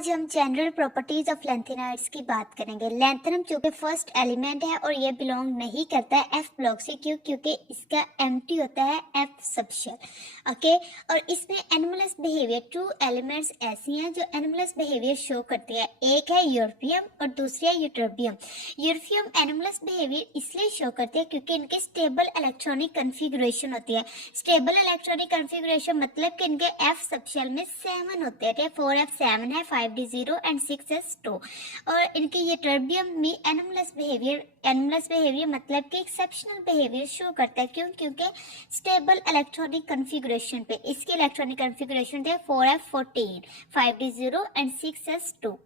आज हम general properties of lanthanides की बात करेंगे। लेंथेनम चूंकि फर्स्ट एलिमेंट है और ये बिलोंग नहीं करता है एफ ब्लॉक से, क्योंकि इसका एम्प्टी होता है एफ सबशेल। ओके, और इसमें एनोमलस बिहेवियर, टू एलिमेंट्स ऐसी हैं जो एनोमलस बिहेवियर शो करती है। एक है यूरोपियम और दूसरी है यूटर्बियम। यूरोपियम एनोमलस बिहेवियर इसलिए शो करती है क्योंकि इनके स्टेबल इलेक्ट्रॉनिक कन्फिगुरेशन होती है। स्टेबल इलेक्ट्रॉनिक कन्फिगुरेशन मतलब कि इनके एफ सबशेल में 7 होते हैं, 4f7 है, 5d0 एंड 6s2। और इनके ये टर्बियम में एनोमलस बिहेवियर मतलब कि एक्सेप्शनल बिहेवियर शो करता है। क्यों? क्योंकि स्टेबल इलेक्ट्रॉनिक कन्फिगुरेशन पे इसकी इलेक्ट्रॉनिक कन्फिगुरेशन है 4f14, 5d0 एंड 6s2।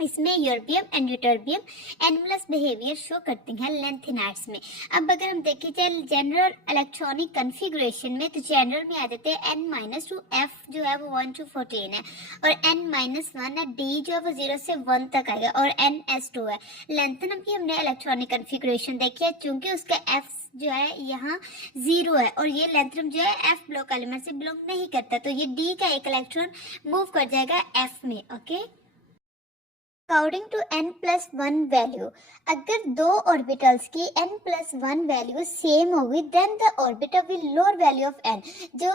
इसमें europium and ytterbium anomalous behaviour show करती हैं लेंथेनाइड्स में। अब अगर हम देखें जाए जनरल इलेक्ट्रॉनिक कन्फिगुरेशन में, तो जनरल में आ जाते हैं n-2, f जो है वो 1 to 14 है, और n-1 है, d जो है वो 0 से 1 तक आएगा, और ns2 है। लेंथेनम की हमने इलेक्ट्रॉनिक कन्फिगुरेशन देखी है, चूंकि उसका f जो है यहाँ 0 है और ये लेंथेनम जो है f ब्लॉक एलिमेंट से बिलोंग नहीं करता, तो ये d का एक इलेक्ट्रॉन मूव कर जाएगा f में। Okay, according to n+1 value, अगर दो ऑर्बिटल्स की n+1 वैल्यू सेम होगी, then the orbital will lower value of n। जो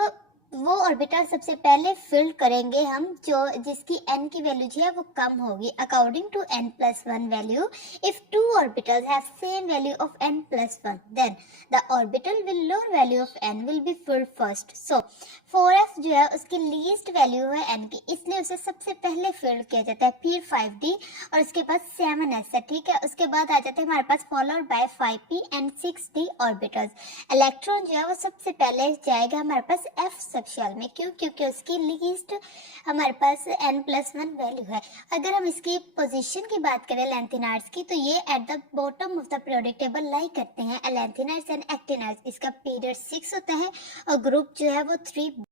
वो ऑर्बिटल सबसे पहले फिल करेंगे हम जो जिसकी n की वैल्यू जो है वो कम होगी। According to n+1 value, if two orbitals have same value of n+1, then the orbital will lower value of n will be filled first. So 4f जो है उसकी लीस्ट वैल्यू है n की, इसलिए उसे सबसे पहले फिल्ड किया जाता है। फिर 5d और उसके बाद 7s है, ठीक है। उसके बाद आ जाते हैं हमारे पास followed by 5p and 6d orbitals. Electron जो है वो सबसे पहले जाएगा हमारे पास f सबशेल में। क्यों? क्योंकि उसकी लीस्ट हमारे पास n+1 वैल्यू है। अगर हम इसकी पोजीशन की बात करें लेंथेनाइड्स की, तो ये at the bottom of the periodic table lie करते हैं, लेंथेनाइड्स एंड एक्टिनाइड्स। इसका पीरियड 6 होता है और ग्रुप जो है वो 3